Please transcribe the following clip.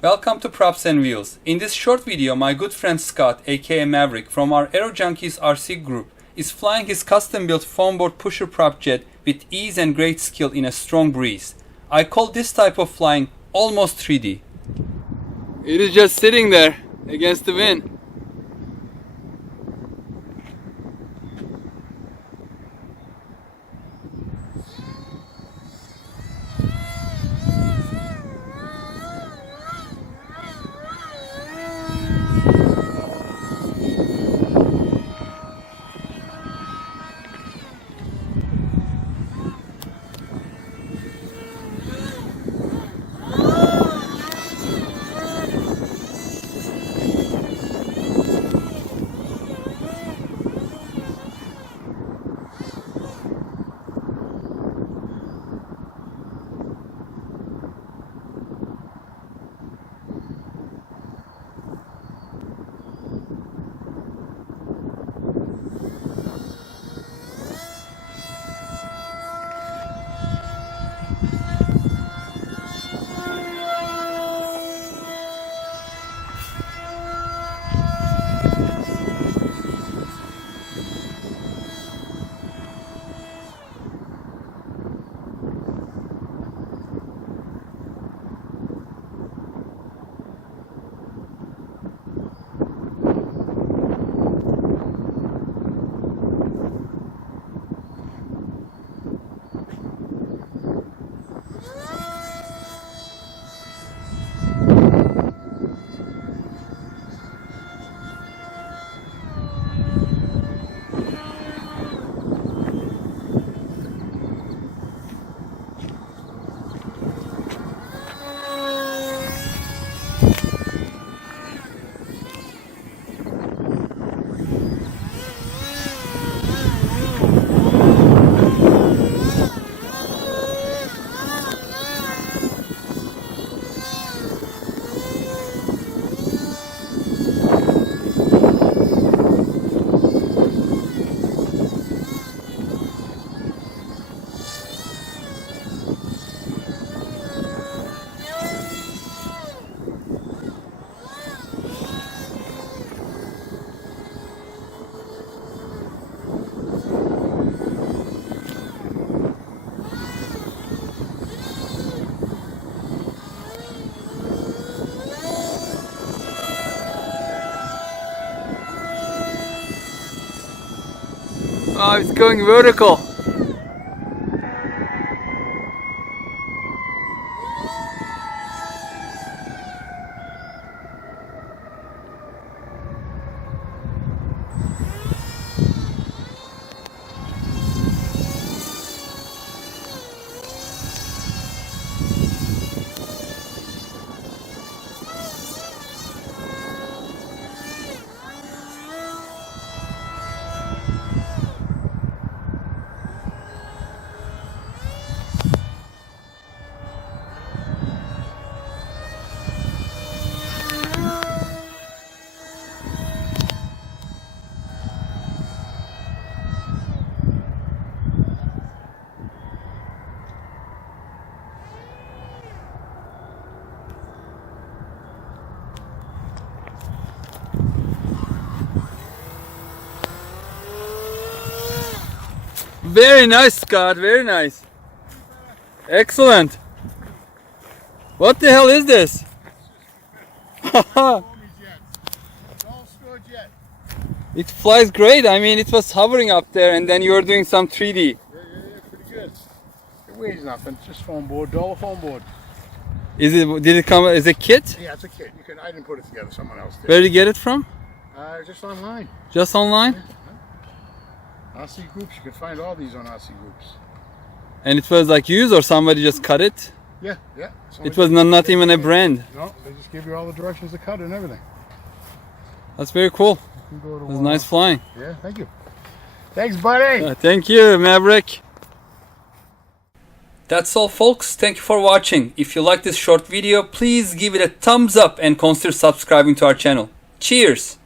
Welcome to Props and Wheels. In this short video, my good friend Scott, a.k.a. Maverick from our AeroJunkies RC Group, is flying his custom-built foamboard pusher prop jet with ease and great skill in a strong breeze. I call this type of flying almost 3D. It is just sitting there against the wind. Oh, it's going vertical. Very nice, Scott, very nice. Excellent. What the hell is this? It flies great. I mean, it was hovering up there and then you were doing some 3D. Yeah, pretty good. It weighs nothing, it's just foam board, dollar foam board. Did it come as a kit? Yeah, it's a kit. I didn't put it together, someone else did. Where did you get it from? Just online. Just online? Yeah. RC Groups, you can find all these on RC Groups. And it was like used or somebody just cut it? Yeah. It was not even a brand. No, they just give you all the directions to cut and everything. That's very cool. It was nice flying. Yeah, thank you. Thanks, buddy. Thank you, Maverick. That's all, folks. Thank you for watching. If you like this short video, please give it a thumbs up and consider subscribing to our channel. Cheers!